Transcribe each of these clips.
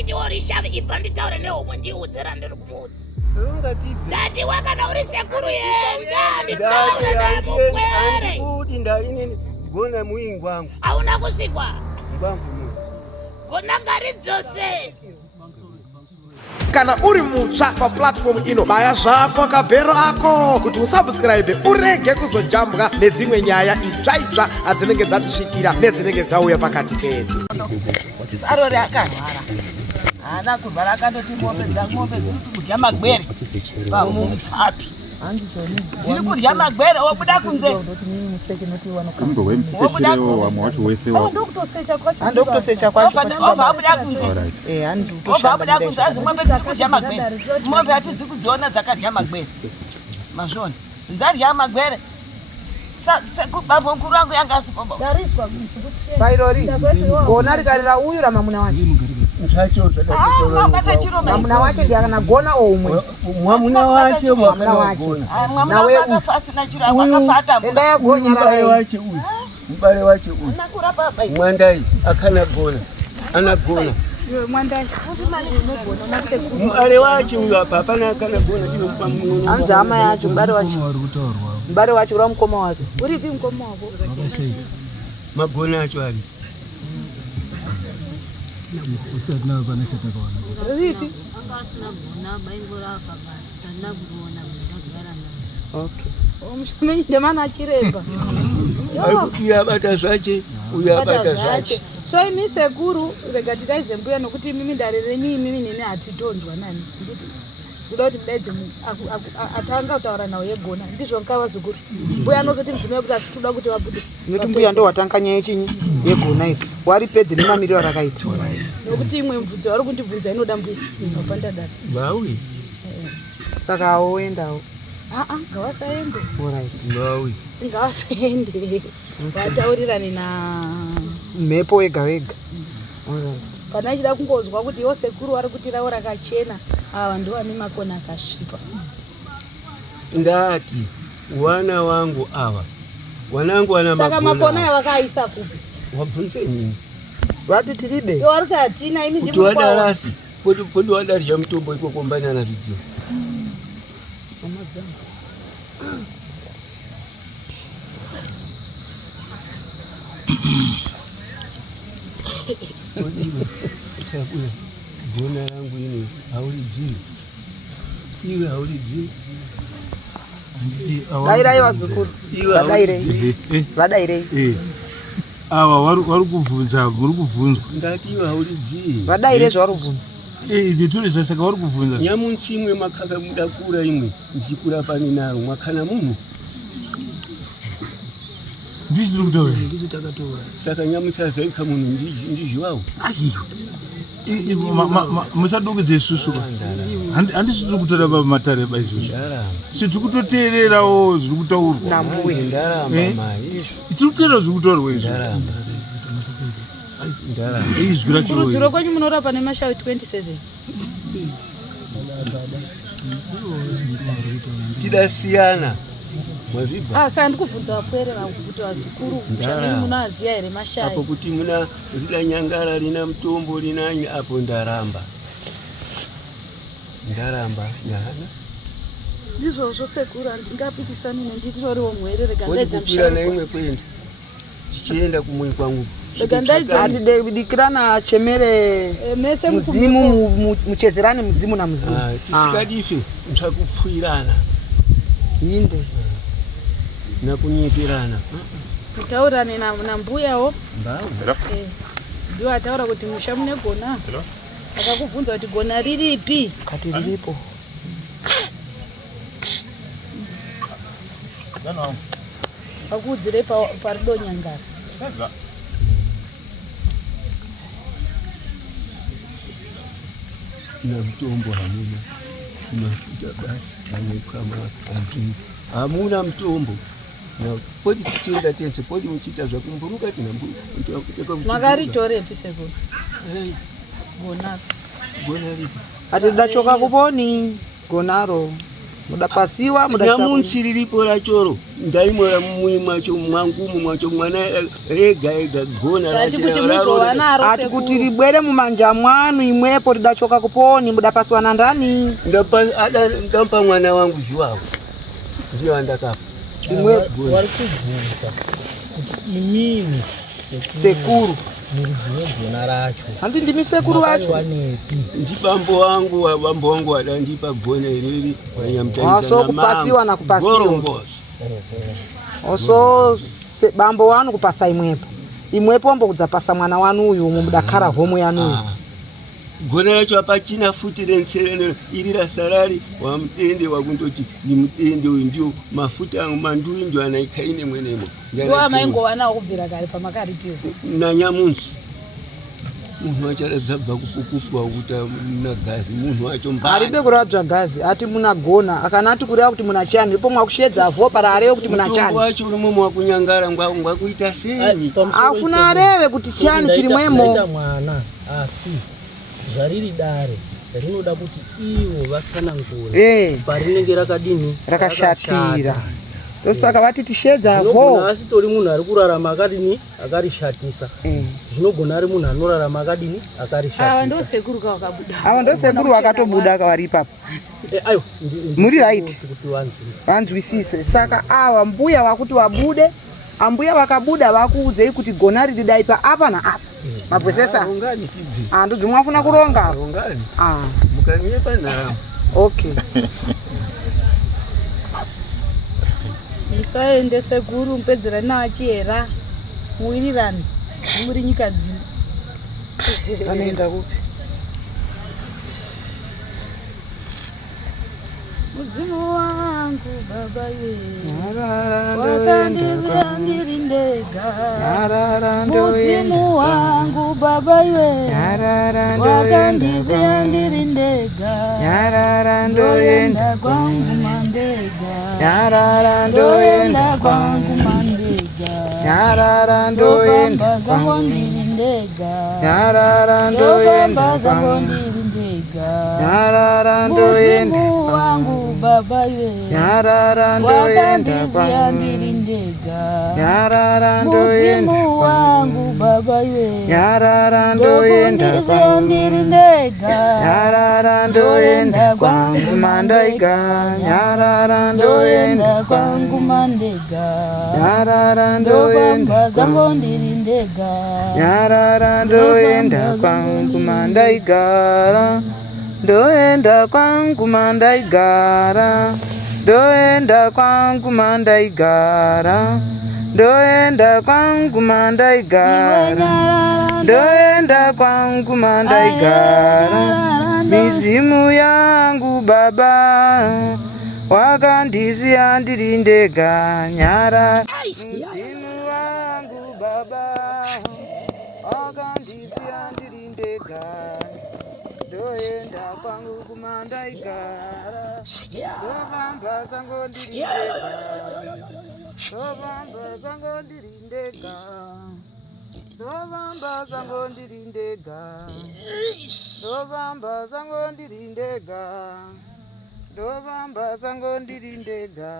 uchiti orishave ibva nditaure nehomwe ndiudzera ndiri kumudzi. Ndati wakana uri sekuru yenda nditaure nemupwere. Kuti ndainini gona muingi wangu. Hauna kusikwa. Ngwangu mu. Gona ngari dzose. Kana uri mutsva paplatform ino baya zvako kabhero ako kuti usubscribe urege kuzojambwa nedzimwe nyaya itsva adzinenge dzatisvikira nedzinenge dzauya pakati pedu. Sarori akarwara haana kurwara akandoti mombe dziri kudya magwere pamutsapi dziri kudya magwere wobuda kunze ndokutosecha kwachoabuda kunze abuda kunze azi mombe dziri kudya magwere mombe hatizi kudziona dzakadya magwere mazvona nzadya magwere bambo mukuru wangu yanga asipoba bairori gona rikarira uyu ramamuna wacho mwamuna wacho ndiakanagona omwe mwamuna wacho nawe enda yagonyara mubale wacho uyu mwandai akanagona anagona mubale wacho uyu apa hapana akanagona anzi hama yacho mbare wacho ura mukoma wake uripi mukoma wako magona acho ari ripi omushomenyi ndemana achiremba arikuti uyabata zvache uyabata zvache so imi sekuru rega tidaize mbuya nokuti mimi ndarerenyi imimi nene hatidonzwa nani nditi kuda kuti mudaidze atanga kutaura nawo yegona ndizvo nkava zukuru mbuya anozoti mudzimai kuti asitoda kuti vabude noti mbuya ndo watanga nyaya yechinyi yegona iri waripedze nemamiriro rakaita nokuti imwe mvudzi vari kundibvunza inoda mbuya apandadara vauyi saka awoendawo ngavasaende vauyi ngavasaende vataurirane na mhepo wega wega kana ichida kungozwa kuti iwo sekuru vari kuti ravo rakachena ava ndovane makona akasvipa ndati wana wangu ava wanangu wana saka makona avakaisa kupi wabvunze nini vati tiribe iwo vari kuti hatina imi kuti wadarasi podi wadarya mutombo ikokombana na video gona rangu ini haulidzii iwe haulidzii dairai vazukuru vadairei ava vari kubvunza muri kubvunzwa ndati iwe haulidzii vadairei zvavari kubvunza nditurisa saka vari kubvunza nyamusi imwe makaka mudakura imwe ndichikura pani naro mwakana munhu ndichitiri kutaura saka nyamusazaika munhu ndizviwawo musadokudza isusu handisi tiri kutaura pamatareba izvozvo tiri kutoteererawo zviri kutaurwa tiri kuteerera zviri kutaurwa izvizvira kurudziro kwenyu munorapa nemashavi 27 tidasiyana mazvibva saka ndikubvunza vapwere vangu kuti vazukuru chamini munoaziya here mashavi apo kuti muna rida nyangara rina mutombo rina apo ndaramba nyahana ndizvozvo sekuru handingapikisani nendititoriwo mwere rega ndaidza naimwe kwenda tichienda kumwe kwangu dikirana chemere muzimu muchezerane muzimu na muzimu tisikadife msakupfuirana inde nakunyipirana kutaurane na mbuyawo ndiwo ataura kuti musha mune gona akakubvunza kuti gona riripi kati riripo akuudzire parido nyangara na mutombo hamuna mafuta basi anekama anzvimbo hamuna mutombo podi tichienda tense podi muchiita zvakumburuka tinamburuka makaritorepi sekuru gona ripi ati dachoka kuponi gonaro mudapasiwa nyamunsi riripo rachoro ndaimwe mwacho mwangumu mwacho mwana ega gona ati kuti libwere mumanja mwanu imwepo ridachoka kuponi mudapasiwa na ndani ndampa mwana wangu zviwawo ndiyo andakapa imwepo wari kubvunza kuti imini sekuru gona racho handi ndimi sekuru wacho ndibambo wangu wadandipa gona iriri waso kupasiwa na kupasiwa oso bambo wanu kupasa imwepo mbo kudzapasa mwana wanu uyu mudakara homo yanuyu gona racho apachina futi rensereno iri rasarari wamudende wakundoti ni mudende uyu ndio mafuta manduwi ndio anaikaine mwenemo wamaingowana kubvira kare pamakaripiwa nanyamunsi munhu wacho aradzabva kupukutwa kuti muna gazi munhu wacho aribe kuradzva gazi ati munagona akanati kureva kuti muna chani ripo mwakushedza avho para areve kuti muna chani wacho rumwe mwakunyangara ngwakuita sei afuna areve kuti chani chiri mwemo mwana asi zvariri dare rinoda kuti ivo vatsanangure parinenge rakadini rakashatira tosaka vati tishedza avho asi tori munhu ari kurarama akadini akarishatisa zvinogona ari munhu anorarama akadini akarishatisa ava ndo sekuru vakatobuda akavari ipapo muri right vanzwisise saka ava mbuya vakuti vabude ambuya vakabuda vakuudzei kuti gona riri dai paapa naapa mabvesesa ndodzimwe mwafuna kuronga okay musaende sekuru mupedzera naachiyera muwirirani muri nyika dzino anoenda kupi mudzimu wangu baba ye wakandizira ndiri ndega mudzimu wangu baba ye wakandizira ndiri ndega ndoenda kwangu mandega ndoenda kwangu mandega ndofamba zangu ndiri ndega ndofamba zangu ndiri ndega mudzimu wangu baba ye wakandizira ndiri ndega mudzimu wangu baba ye ndokundizira ndiri ndega ndoenda kwangu mandega ndoenda kwangu mandega ndofamba zangu ndiri ndega ndoenda kwangu mandaigara ndoenda kwangu mandaigara ndoenda kwangu mandaigara ndoenda kwangu mandaigara ndoenda kwangu mandaigara mizimu yangu baba wakandisiya ndiri ndega mizimu wangu baba wakandisiya ndiri ndega ndoenda kwangu kumandaigara ndofamba zangu ndiri ndega ndofamba zangu ndiri ndega ndofamba zangu ndiri ndega ndofamba zangu ndiri ndega ndofamba zangu ndiri ndega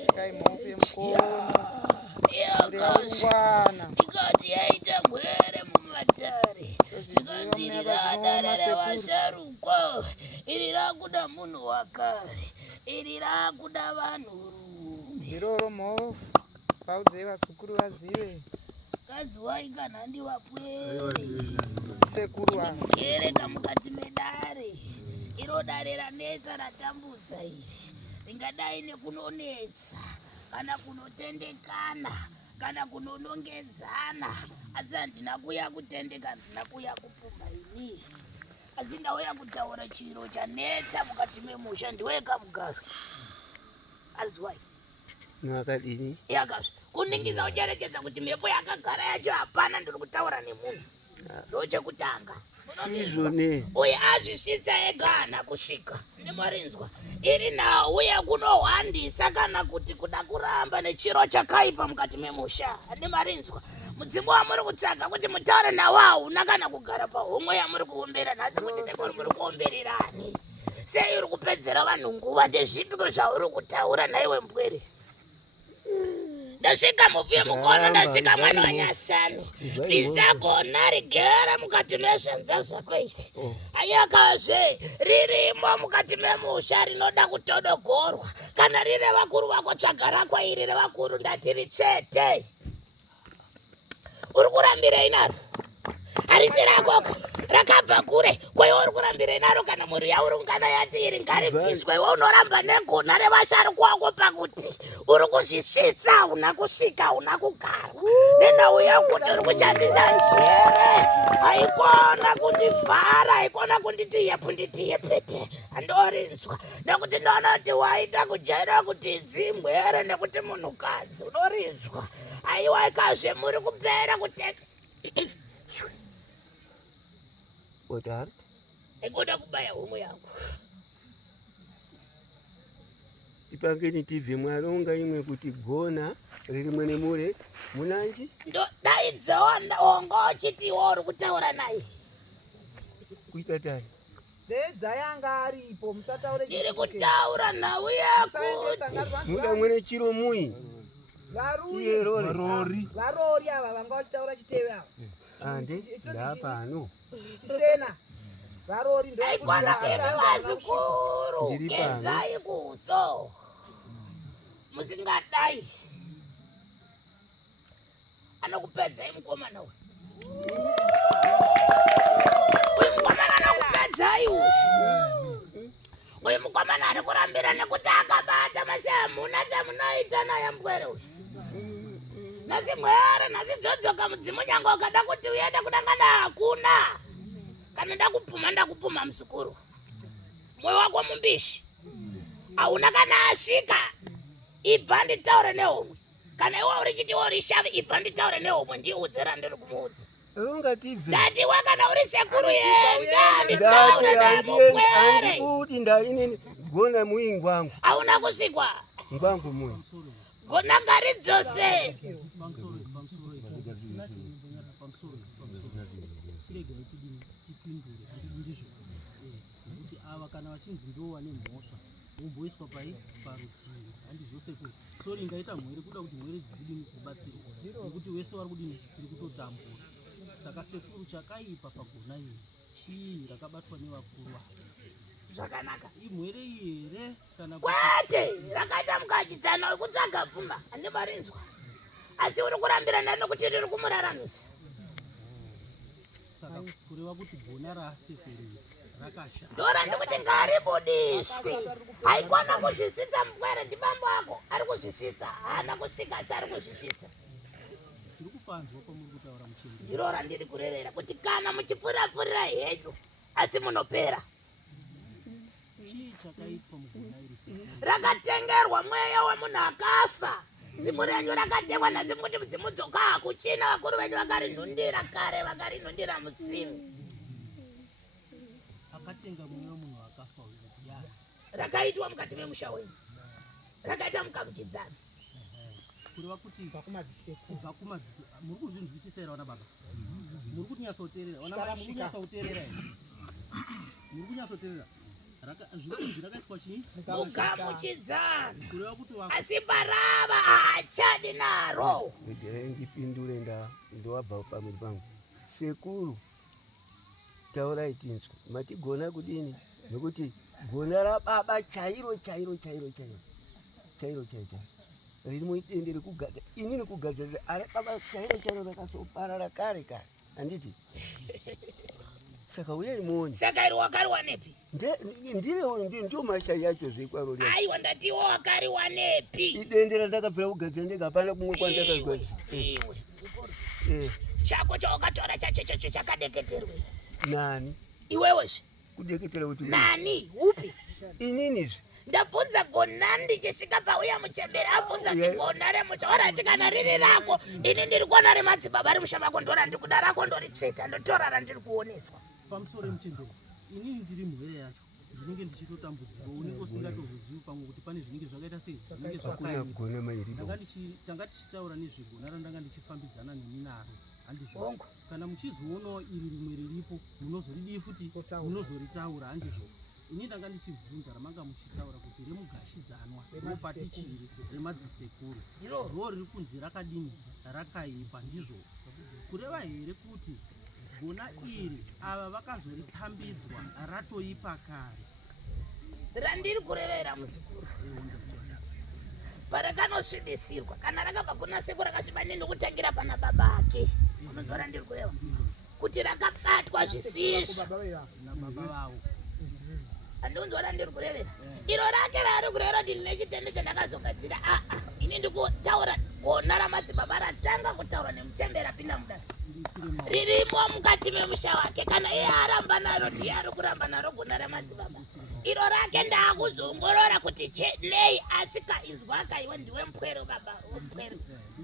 Shikai mofi mkono uriaungwana ikati yaita mwere mumatare zvikandiriradarara vasharukwa iri rakuda munhu wakare iri rakuda vanhurume iroro mofu paudzei vazukuru vazive kaziwai kana ndiwapwere sekuru wangu kereka mukati medare iro dare ranetsa ratambudza iri ringadai nekunonetsa kana kunotendekana kana kunonongedzana asi handina kuya kutendeka handina kuya kupumha ini asi ndauya kutaura chiro chanetsa mukati memusha ndiweka mugaro aziwai mwakadini yakazvi kuningisa ucherekedza kuti mhepo yakagara yacho hapana ndiri kutaura nemunhu ndochekutanga sizvone uye azvisvitsa ega hana kusvika nemarinzwa iri nauya kunohwandisa kana kuti kuda kuramba nechiro chakaipa mukati memusha nemarinzwa mudzimu wamuri kutsvaga kuti mutaure nawo hauna kana kugara pahomwe yamuri kuombera nhasi kuti sekuru muri kuombererani. Sei uri kupedzera vanhu nguva? Ndezvipiko zvauri kutaura naiwe mbwere? Ndasvika muvhuye mukono, ndasvika mwana wanyasani. Ndisagona rigera mukati mezvenza zvako izvi. Ayakazve ririmo mukati memusha rinoda kutodogorwa. Kana rire vakuru vako tsvaga rakwa iri revakuru ndatiri chete. Uri kurambira inaro? Harisi rako rakabva kure. Kwewe uri kurambira inaro kana mhuri yauri ungana yati iri ngaribviswe. Iwe unoramba negona revasharuka wako pakuti uri kuzvisvitsa, una kusvika, una kugara. Nendau yakuti uri kushandisa njere. Haikona kundivhara, haikona kunditi yepu nditi yepete. Handorinzwa. Nekuti ndona kuti waita kujaira kuti idzimwe here nekuti munhukadzi. Unorinzwa. Aiwa ikazve muri kupera kuteka. What art? Ekuda kubaya homwe yangu. Ipangeni TV mwaronga imwe kuti gona riri mwene mure munanji? Ndo daidzaona ongo chiti uri kutaura naye. Kuita tani? Dedza yanga aripo musataure. Ndiri kutaura nawe yakuti. Muda mwene chiro mui. Varuri. Varori ava vanga vachitaura chiteve ava. Ande ndapano. Chisena. Varori ndo aikwana kwemazukuru. Gezai kuso. Musingadai. Anokupedzai mukomana uyu. Uyu mukomana anokupedzai uyu. Uyu mukomana ari kurambira nekuti akabata masi hamuna chamunoita naye mbwere uyu. Nasi mwere, nasi dzodzoka mudzimu nyanga ukada kuti uende kudangana hakuna. Kana ndakupuma ndakupuma musukuru. Mwoyo wako mumbishi. Hauna kana asvika. Ibva nditaure nehomwe. Kana iwe uri chiti uri shavi, ibva nditaure nehomwe ndiudzera ndiri kumuudza. Ronga TV. Ndati wakana uri sekuru yenda nditaure namupwere. Handikuti ndainini gona mui ngwangu. Hauna kusvikwa. Ngwangu mui. Gona ngari dzose. Ava kana vachinzi ndowa nemhosva vomboiswa parutivi handizosekuru so ringaita mwere kuda kuti mwere dzibatsirwa nekuti wese vari kudini tiri kutotambura. Saka sekuru chakaipa pagona iri chii rakabatwa nevakuru ava? Zvakanaka. Imwere here kana kwete rakaita mukachidzana wekutsvaga pfuma handibarinzwa. Asi uri kurambira ndani nokuti riri kumuraramisa. Saka kureva kuti gona rasekuru rakasha. Ndora ndikuti ngaribudiswi. Haikwana kuzvisvitsa mugwere ndibambo ako. Ari kuzvisvitsa. Haana kusvika asi ari kuzvisvitsa. Tiri kufanzwa kwamuri kutaura muchindi. Ndiro ndiri kurevera kuti kana muchipfurira henyu asi munopera. Chii chakaitwa mugona iri sekuru? Rakatengerwa mweya wemunhu akafa. Dzimu renyu rakatengwa nadzimu kuti dzimu dzoka hakuchina. Vakuru venyu vakarinhundira kare, vakarinhundira mutsimi. Akatenga mweya wemunhu akafa kuti yari. Rakaitwa mukati memusha wenyu. Rakaita mukamuchidzana. Kureva kuti kubva kumadzise muri kuzvinzwisisa here vana baba? Muri kunyatsoteerera vana baba? Muri kunyatsoteerera here? Muri kunyatsoteerera? Zvikunzi rakaitwa chii? Mukamuchidzana. Kureva kuti asi parava haachadi naro. Ndipindure ndowabva pamuri pangu. Sekuru taurai tinzwa. Matigona kudini? Nekuti gona rababa chairo. Riri muitende rekugadza. Inini kugadzirira ari baba chairo rakasoparara kare. Handiti? Saka uyai muone. Saka iri wakariwa nepi? Ndio masha yacho zvekwaro leo. Aiwa ndatiwo wakariwa nepi? Idendera ndakabvira kugadzira ndega hapana kumwe kwandakagwadza. Iwe. Chako chawakatora chacho chakadeketerwe. Nani? Iwewezve. Kudeketera kuti nani? Upi? Ininizve. Ndabvunza gona ndichisvika pauya muchemberi abvunza kuti gona remusha warati kana riri rako ini ndiri kuona remadzibaba ari musha mako ndora ndiri kuda rako ndoritsveta ndotorara ndiri kuoneswa pamusoro muchemberi inini ndiri mhwere yacho ndinenge ndichitotambudzika unenge usingatozozivi pamwe kuti pane zvinenge zvakaita sei zvinenge tanga tichitaura nezvegona randanga ndichifambidzana nemi naro handizvo kana muchizoonawo iri rimwe riripo munozoridi futi munozoritaura handizvo ini ndanga ndichibvunza ramanga muchitaura kuti remugashidzanwa repatichiri remadzisekuru ro riri kunzi rakadini rakaipa ndizvo kureva here kuti gona iri ava vakazoritambidzwa ratoipa kare randiri kurevera muzukuru parakanosvibisirwa kana rakabva kuna sekuru rakasviba nekutangira pana baba ake unonzwa randiri kureva kuti rakabatwa zvisizvo nababa vavo andonzwa randiri kurevera iro rake raari kurevera kuti ndine chitende chandakazogadzira ini ndikutaura gona ramadzibaba ratanga kutaura nemuchembera pinda mudare ririmo mukati memusha wake kana iye aramba naro ndiye ari kuramba naro gona ramadzibaba iro rake ndaakuzongorora kuti nei asikainzwa akaiwa ndiwe mpwero baba mpwero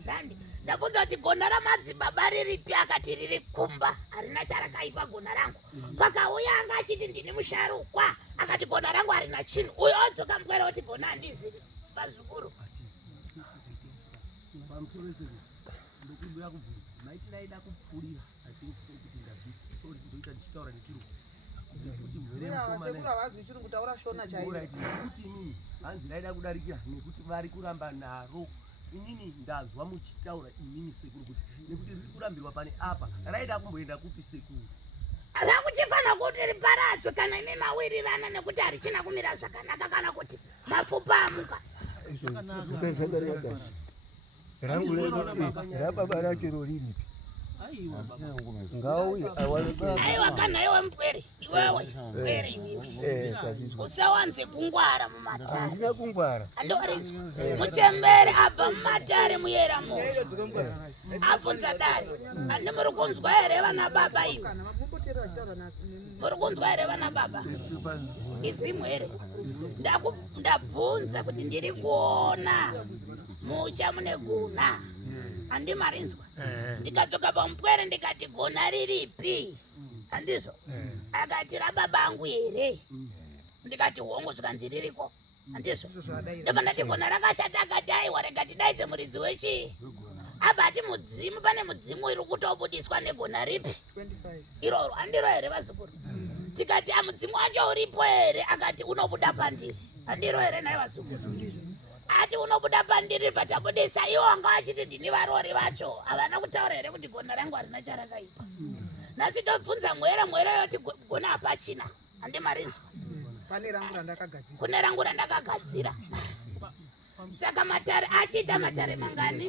randi ndabvunza kuti gona ramadzibaba riripi akati riri kumba harina charakaipa gona rangu pakauya anga achiti ndini musharukwa akati gona rangu harina chinhu uyo odzoka mpwero kuti gona handizivi vazukuru pamusoro wese ndokubuya kubvunza maiti raida kupfurira I think so kuti ndazvisi sorry ndoita ndichitaura nechirungu kuti mwere mukomana havazwi chirungu taura shona chaiyo nekuti inini hanzi raida kudarikira nekuti vari kuramba naro inini ndanzwa muchitaura inini sekuru kuti nekuti riri kurambirwa pane apa raida kumboenda kupi sekuru hakuchifana kuti riparadzwe kana ime mawirirana nekuti harichina kumira zvakanaka kana kuti mapfupa amuka rangu rababa racho roriripi ngauye aiwa kana iwe mpweri iwewe mpweri iwewe usawanze kungwara mumatare handina kungwara andorinzwa muchembere abva mumatare muyera moyo abvunza dare handi muri kunzwa here vana baba iwe muri kunzwa here vana baba idzimu here ndabvunza kuti ndiri kuona mucha mune gona handi marinzwa ndikadzoka pamupwere ndikati gona riripi handizvo akati rababa angu here ndikati hongu zvikanzi ririko handizvo ndopa ndati gona rakashata akati aiwa rega tidaidze muridzi wechii abati mudzimu pane mudzimu iri kutobudiswa negona ripi iroro handiro here vazukuru tikati mudzimu wacho uripo here akati unobuda pandiri handiro here nai vazukuru ati unobuda pandiri patabudisa iwo wanga achiti ndini varori vacho havana kutaura here kuti gona rangu harina charakaipa nhasi tobvunza mwera yoti gona hapachina handi marinzwa kune rangu randakagadzira saka matare achiita matare mangani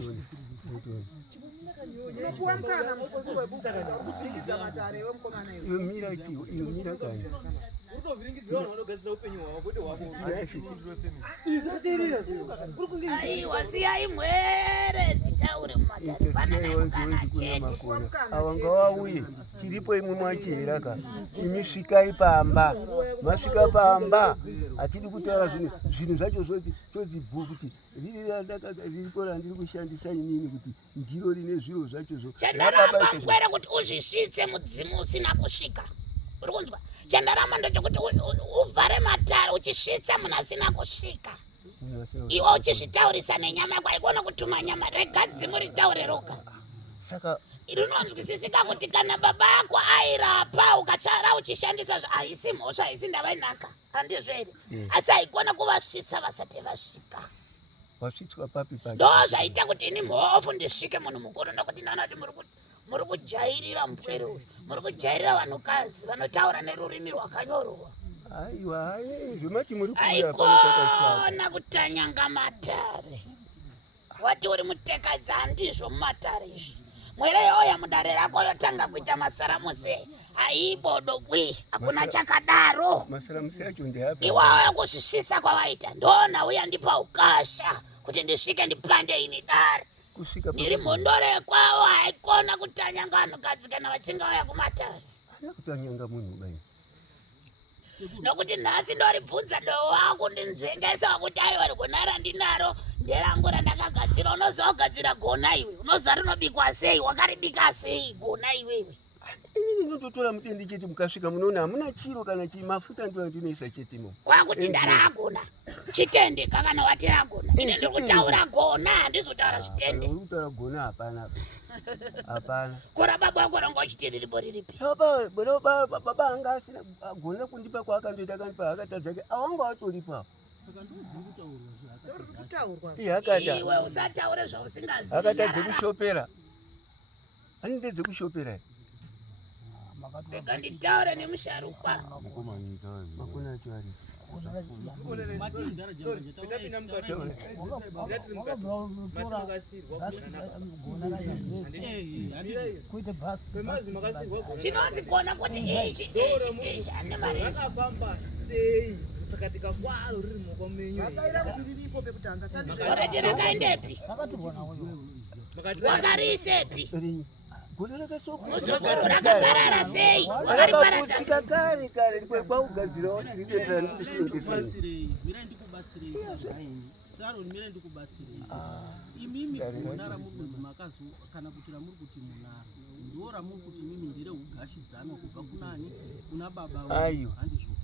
yomira kani aiwa siyai mwere dzitaure mumatare awa ngawauye chiripo imwe mwachiheraka imi svikai pamba masvika pamba hatidi kutaura zvinhu zvacho todzibvu kuti riripo randiri kushandisa inini kuti ndiro rine zviro zvachozvo chandaramba mkwere kuti uzvisvitse mudzimu usina kusvika uri kunzwa chandaramba ndochokuti uvhare matare uchisvitsa munhu asina kusvika iwe uchizvitaurisa nenyama yako aikona kutuma nyama rega dzimu ritaure roga saka rinonzwisisika kuti kana baba ako airapa ukachara uchishandisa haisi mhosva haisi ndavainhaka handizvo here asi haikona kuvasvitsa vasati vasvika wasvitswa papi ndo zvaita kuti ini mhofu ndisvike munhu mukuru nokuti nanati muri kujairira mupwere uyu muri kujairira vanhukazi vanotaura nerurimi rwakanyorwa aiwa zvomati muri aikona kutanyanga matare wati uri mutekadzi handizvo mumatare izvi mwere yoya mudare rako yotanga kuita masaramuse haibodokwi hakuna chakadaro masaramuse acho ndeapi iwawe kuzvisvisa kwavaita ndona uya ndipa ukasha kuti ndisvike ndipande ini dare ndiri mhondore kwavo haikona kutanyanga vanhukadzi kana vachinga vaya kumatare kutanyanga munhu bai nokuti nhasi ndoribvunza doo wako ndinzvengesa wakuti aiwa rigona randinaro nderangu randakagadzira unozogadzira gona iwe unoza rinobikwa sei wakaribika sei gona iwewe inini ndinototora mudende chete mukasvika munoona hamuna chiro kana chimafuta ndiwo ndinoisa chetemo kwakuti ndaragona chitendeka kana wati ragona ine ndikutaura gona handizotaura zvitende uri kutaura gona hapana kora baba wako ranga uchiti riripo riripi baba anga asina gona kundipa kwaakandoita akandipa hakata dzake awanga watoripa iwe usataure zvausingazivi akatadze kushopera anindedze kushopera rega nditaure nemusharukwa makona acho ari chinonzi kona kuti ichi ane mari saka tikakwaro riri muoko menyu oreti rakaendepi wakariisepi muzukuru rakaparara sei wakariparadza kare kwaugadzira wachiridendera ndikushengese mirai ndikubatsirei sazvaini saroni mirai ndikubatsirei imimi gona ramuri makazo kana kuti ramuri kuti munaro ndo ramuri kuti mimi ndire ugashidzana kubva kunani kuna baba aiyo handizvo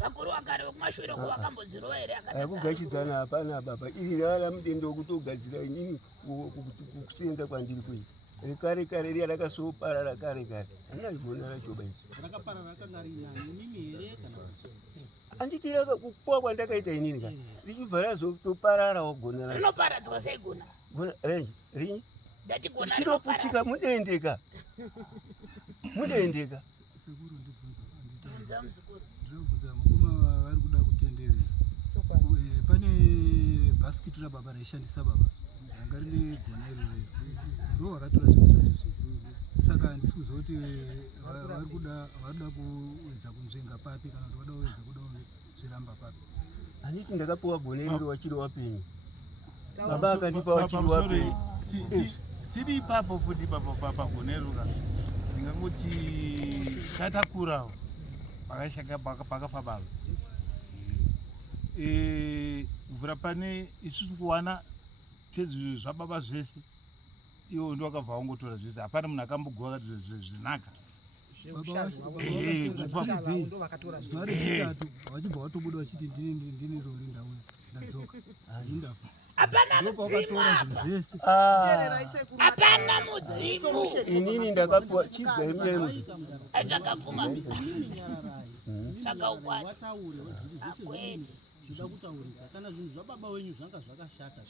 vakuru vakare vekumashure kuvakambodzirova here kugashidzana hapana baba iri rara mudende wokutogadzira inini kusenza kwandiri kuita rekare kare riya rakasoparara kare handina zvona racho baisi rakaparara rakanga rinani mimi here kana handiti kupuwa kwandakaita inini ka richibva razotopararawo gona rinoparadzwa sei gona rinyi ndati gona chinoputika mudendeka ndinobvunza mukoma vari kuda kutenderera pane bhasikiti rababa raishandisa baba ranga rine gona iroro ndo vakatora zvinhu zvacho zvese saka handisi kuziva kuti vari kuda kuedza kunzvenga papi kana kuti vada kuedza kuda zviramba papi handiti ndakapiwa gona iroro wachiri wapenyu baba akandipa wachiri wapenyu tiri ipapo futi pagona iroro ndingangoti tatakurawo pakashanga pakafa baba kubvira pane isusu kuwana tezvi zvababa zvese iwo ndo akabva wangotora zvese hapana munhu akamboguva zvinaka zuva rechitatu wachibva watobuda wachiti ndine rori ndauya ndadzoka indafa hapana mudzimu inini ndakapiwa chizwa imyenu achakapfuma chakaukwata zvoda kutaurika kana zvinhu zvababa wenyu zvanga zvakashata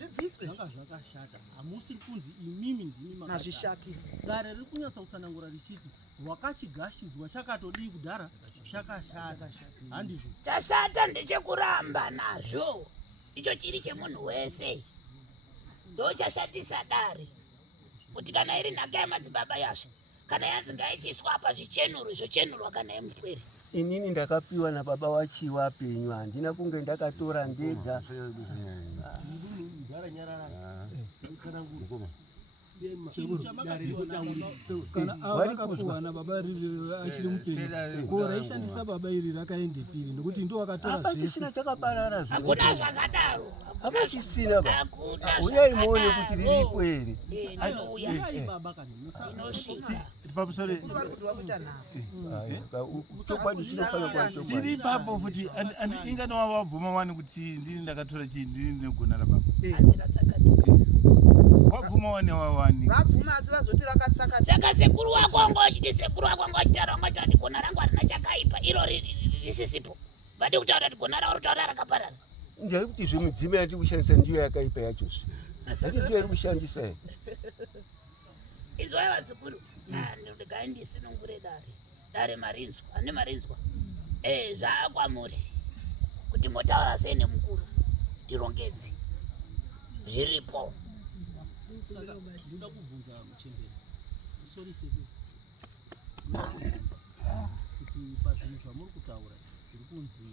hamusi kunzi imimi ndimi nazvishatisa dare riri kunyatsa kutsanangura richiti wakachigashidzwa chakatodii kudhara chakashata handizvo chashata ndechekuramba nazvo icho chiri chemunhu wese ndo chashatisa dare kuti kana iri nhaka yamadzibaba yazvo kana yanzi ngaitiswa pazvichenuro zvochenurwa kana yemupwere inini ndakapiwa nababa wachiwa penyu handina kunge ndakatora ndega kana avakapiwa nababa riri achiri mupenyu ko raishandisa baba iri rakaende piri nekuti ndo akatora zvese chakaparara hakuna zvakadaro hapachisina uyai muone kuti riripo here chokwadi chinofana tiri ipapo futi inganowa wabvuma wani kuti ndini ndakatora chii ndini ndinogona rababa wabvuma wani wawani vabvuma asi vazoti rakatsaka saka sekuru wako wanga wachiti sekuru wako wanga wachitaura wanga wachitaura kuti gona rangu harina chakaipa iro risisipo vade kutaura kuti gona ravo ritaura rakaparara ndiri kuti zvemudzimu yatiri kushandisa ndiyo yakaipa yachozvo hati ndiyo iri kushandisa here inzwai vazukuru ndigai ndisinungure dare marinzwa ane marinzwa zvaakwamuri kuti motaura sei nemukuru tirongedze zviripo saka ndinoda kubvunza muchemberi sori sekuru kuti pazvinhu zvamuri kutaura zviri kunzi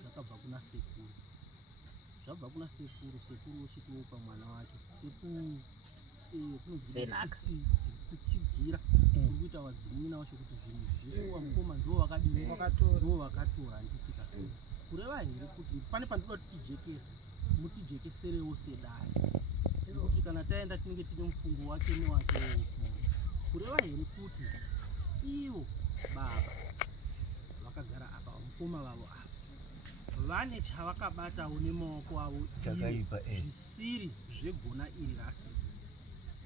zvakabva kuna sekuru zvabva kuna sekuru ochitiopa mwana wake sekuru kutsigira kuri kuita wadzimunina wacho kuti zvinhu zvese wamukoma ndo wakadii ndo wakatora handitika kureva here kuti pane pandinoda kuti tijekese mutijekeserewo sedare nekuti kana taenda tinenge tine mufungo wake newake kureva here kuti ivo baba vakagara apa mukoma vavo apa vane chavakabatawo nemaoko avo zvisiri zvegona iri rasekuru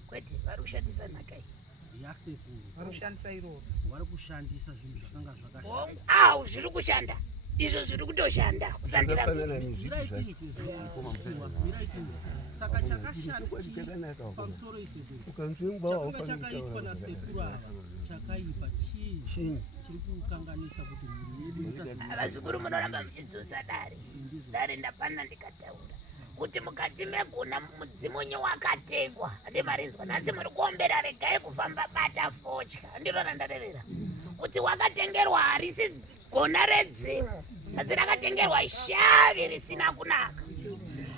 kwete vari kushandisa nhaka iyi yasekuru vari kushandisa iroro vari kushandisa zvinhu zvakanga zvakashanda au zviri kushanda izvo zviri kutoshanda kusandira saka chakashanda pamusoro isekuru chakaitwa nasekuru ava chakaipa chii chiri kukanganisa kuti mhuri yedu vazukuru munoramba muchidzosa dare ndapanda ndikataura kuti mukati megona mudzimunyu wakatengwa handimarinzwa nhasi muri kuombera regai kufamba bata fotya ndinona ndarevera kuti wakatengerwa harisi gona redzimu asi rakatengerwa shavi risina kunaka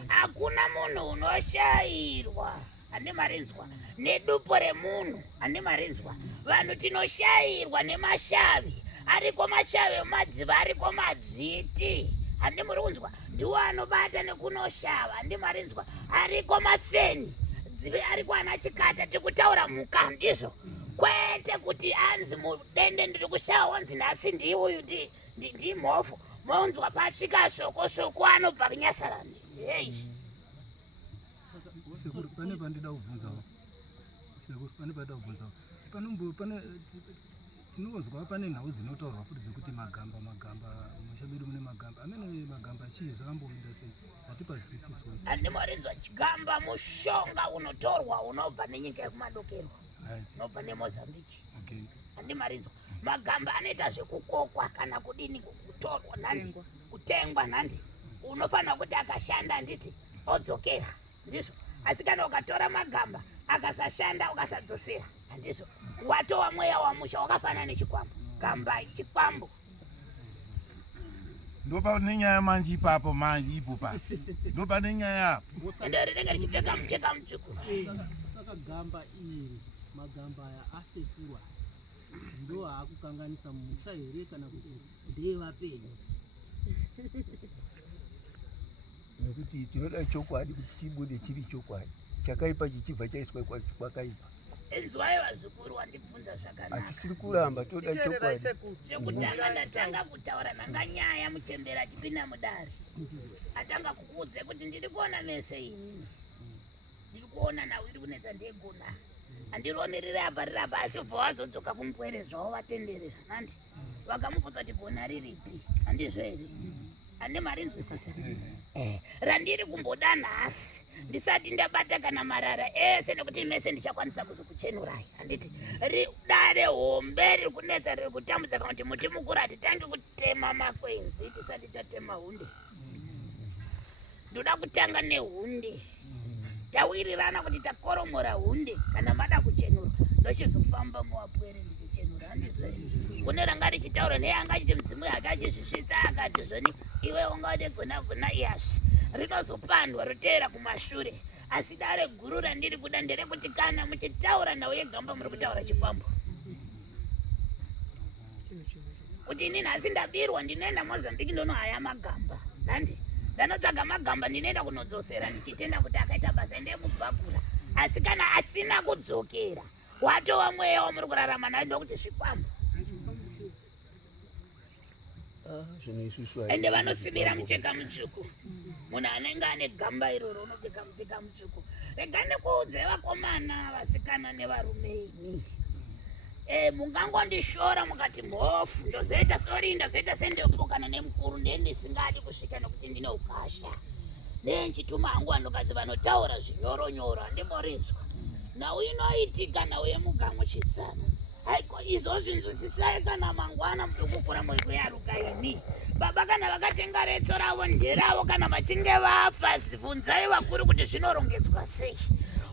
hakuna munhu unoshayirwa handimarinzwa nedupo remunhu handimarinzwa vanhu tinoshayirwa nemashavi ariko mashavi emadziva ariko madzviti handimuri kunzwa ndiwo anobata nekunoshava handimarinzwa ariko mafeni dzive ariko ana chikata tikutaura mhuka ndizvo kwete kuti anzi mudende ndiri kushava wanzi nhasi ndiuyu ndimhofu monzwa pasvika soko anobva kunyasarani hei sekuru pane pandida kubvunzawo sekuru pane pandida kubvunzawo pane tinonzwa pane nhau dzinotaurwa futi dzekuti magamba mushabedu mune magamba amene magamba chii zvakambomira sei hatipazwisiswa handimarinzwa chigamba mushonga unotorwa unobva nenyika yekumadokerwa unobva nemozambiki handimarinzwa magamba anoita zvekukokwa kana kudini kutorwa nhandi kutengwa nhandi unofanira kuti akashanda handiti odzokera ndizvo asi kana ukatora magamba akasashanda ukasadzosera handizvo watova mweya wamusha wakafanana nechikwambo gamba chikwambo ndopane nyaya manje ipapo manje ipo pa ndopane nyaya apo ende rinenge richipfeka mucheka mutsvuku saka gamba iri magamba aya asekuru aya ndo haakukanganisa musha here kana kuti ndevapenyu nekuti tinoda chokwadi kuti chibude chiri chokwadi chakaipa chichibva chaiswa kwakaipa enzwai vazukuru wandibvunza zvakanaka hatisiri kuramba toda chokwadi zvekutanga ndatanga kutaura nhanga nyaya muchembera achipinda mudare atanga kukuudze kuti ndiri kuona mese inini ndiri kuona nhau iri kunetsa ndegona handirionerere apa riri apa asi ubva wazodzoka kumupwere zvavo vatenderera nandi vakamubvudza kuti gona riripi handizvo here handimarinzwisisa randiri kumboda nhasi ndisati ndabata kana marara ese nekuti mese ndichakwanisa kuzokuchenurai handiti dare hombe riri kunetsa riri kutambudza kana kuti muti mukuru hatitangi kutema makwenzi tisati tatema hunde ndoda kutanga nehunde tawirirana kuti takoromora hunde kana mada kuchenura ndochizofamba muwapwere ndikuchenura handizvo kune ranga richitaura neye anga achiti mudzimu yake achizvisvitsa akati zvoni iwe ungade gona yasi rinozopandwa roteera kumashure asi dare guru randiri kuda nderekuti kana muchitaura nhau yegamba muri kutaura chikwambo kuti inini asi ndabirwa ndinoenda mozambiki ndonohaya magamba nandi ndanotsvaga magamba ndinoenda kunodzosera ndichitenda kuti akaita basa ndemubhakura asi kana asina kudzokera watova mweya wamuri kurarama nayo ndokuti zvikwambo ende vanosibira mucheka mutsvuku munhu anenge ane gamba iroro unopfeka mucheka mutsvuku rega ndikuudze vakomana vasikana nevarume ini mungangondishora mukati mhofu ndozoita sori ndozoita sendopokana nemukuru ndendisingadi kusvika nekuti ndine ukasha nenchituma hangu vanhukadzi vanotaura zvinyoronyoro handimborinzwa nhau inoitika nhau yemugango chitsana haiko izvozvi nzwisisai kana mangwana muri kukura muri kuyaruka ini baba kana vakatenga retso ravo nderavo kana vachinge vafa bvunzai vakuru kuti zvinorongedzwa sei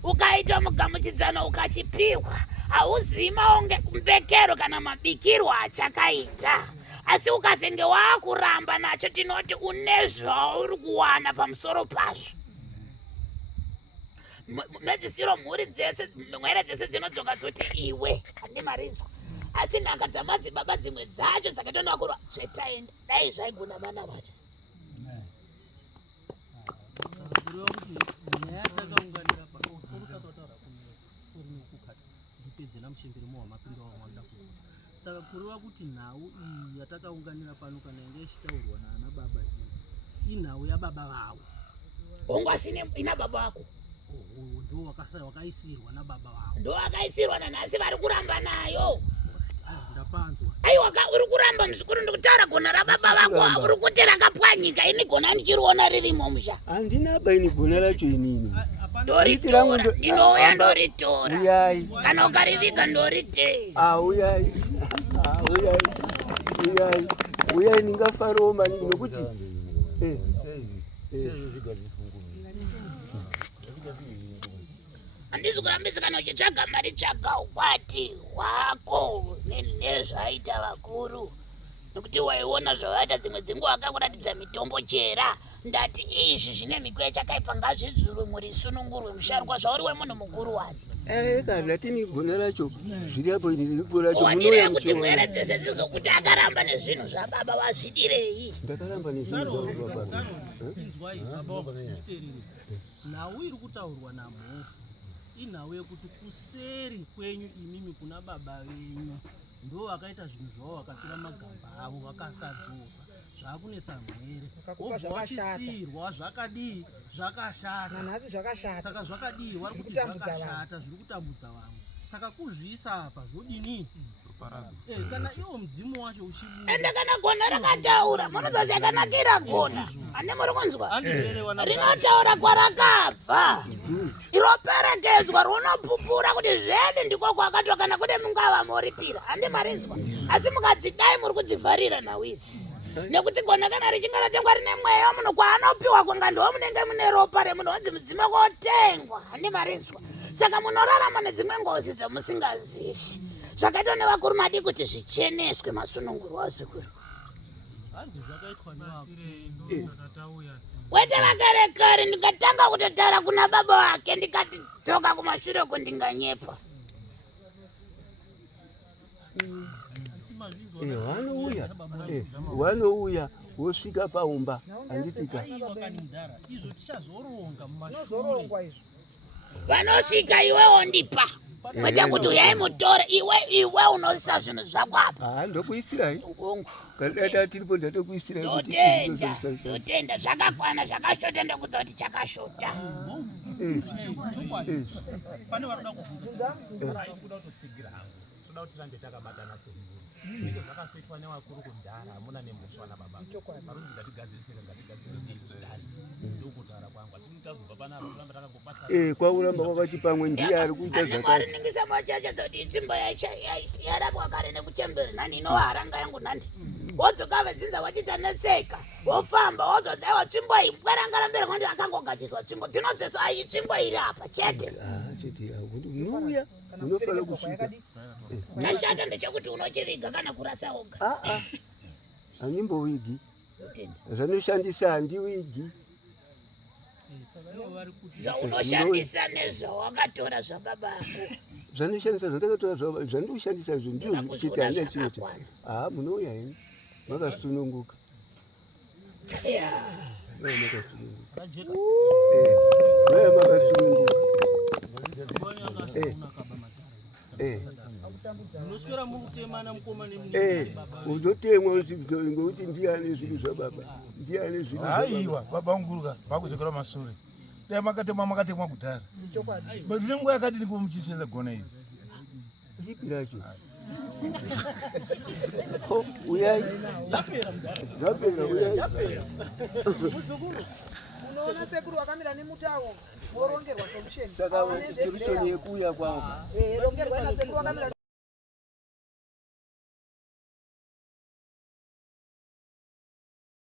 ukaita mugamuchidzano ukachipiwa hauzivi maonge mbekero kana mabikirwo achakaita asi ukasenge waakuramba nacho tinoti une zvauri kuwana pamusoro pazvo medzisiro mhuri dzese mwere dzese dzinodzoka dzoti iwe handimarinzwa asi nhaka dzamadzibaba dzimwe dzacho dzakatondakurwa zvetaenda dai zvaigona mana vacha nyaya takaunganira pamusoro usati wataura ndipedzena muchemberi mowa mapindo wawanda kuudza saka kureva kuti nhau iyi yatakaunganira pano kana inge ichitaurwa naana baba iyi inhau yababa vavo. Ungasine ina baba wako ndo wakaisirwa nababa vavo. Ndo wakaisirwa nanhasi vari kuramba nayo. Ndapanzwa. Aiwa uri kuramba muzukuru ndikutaura gona rababa vako uri kuti rakapwanyika. Ini gona ndichiriona ririmo musha. Handina ba ini gona racho inini. Ndoritora ndinouya ndoritora kana ukariviga ndoriteisa. Uyai ningafarawo maningi nokuti handisi kurambidzikana uchitsvaga mari tsvaga ukwati wako nezvaita vakuru nokuti waiona zvavaita dzimwe dzinguva akakuratidza mitombo chera ndati izvi zvine mikwe chakaipa ngazvidzurwe muri sunungurwe musharukwa zvauri wemunhu mukuru wani. Kana tini gona racho zviri apo ini riri racho munoya kuti mwere dzese dzizokuti akaramba nezvinhu zvababa wazvidirei. Ndakaramba nezvinhu zvababa. Inzwai baba nditerere. Nhau iri kutaurwa namhofu inhau yekuti kuseri kwenyu imimi kuna baba venyu ndo vakaita zvinhu zvavo vakatora magamba avo vakasadzosa zvakunesa mwere wobvatisirwa zvakadii zvakashata saka zvakadii vari kuti zvakashata zviri kutambudza vamwe saka kuzviisa apa zvodini kana iwo mudzimu wacho uchibuda ende kana gona rakataura munoza chakanakira gona ane muri kunzwa rinotaura kwarakabva iroperekedzwa runopupura kuti zvene ndiko kwakatwa kana kuti mungava moripira handi marinzwa asi mukadzidai muri kudzivharira nawisi nekuti gona kana richinga ratengwa rine mweya munhu kwaanopiwa kunga ndo munenge mune ropa remunhu wanzi mudzima kotengwa handi marinzwa saka munorarama nedzimwe ngozi dzemusingazivi zvakaitwa nevakuru madi kuti zvicheneswe masununguru wazukuru kwete vakarekare ndikatanga kutotaura kuna baba wake ndikati dzoka kumashure kundinganyepa. Wanouya wosvika paumba handitika vanosvika iwewo ndipa kwete kuti uyai mutore iwe unosisa zvinhu zvako apa. Ndokuisirai kadata tiripo ndatokuisirai ndotenda zvakakwana zvakashota ndokudza kuti chakashota. pane varoda kubvunza kuda kutsigira hangu toda kuti rambe takabatana semhuri zvinenge zvakasoitwa nevakuru kudhara hamuna nemboswa nababa parudzi ngatigadzirisire ngatigadzirei ndokutaura kwangu atinotazobva panaro kuramba takangopatsa kwauramba kwakati pamwe ndiye ari kuita zvakati ningisa machacha dzoti itsimba yarapwa kare nekuchemberi nhani inova haranga yangu nhandi wodzoka vedzinza wachitanetseka wofamba wozodzaiwa tsvimbo iyi mwarangarambere kwandi akangogadziswa tsvimbo dzinodzesa ayi tsvimbo iri apa chete unouya unofanira kusvika chashata ndechekuti unochiviga kana kurasa oga handimbowigi zvanoshandisa handiwigi zvaunoshandisa nezvawakatora zvababa ako zvanoshandisa zvandakatora zvandoshandisa izvo ndizvo zvichiti handina chimwe munouya ini makasununguka munoswera mukutemana mukoma unotemwa ngokuti ndiane zvinhu zvababa ndiane zvinhu aiwa baba unguruka vakudzokera mashure dai makatemwa kudhara ndine nguva yakati ndingomuchisenda gona iri ripi racho uyai zvapera uyai unoona sekuru wakamira nemutawo worongerwa solution saka solution yekuuya kwangu rongerwa ina sekuru wakamira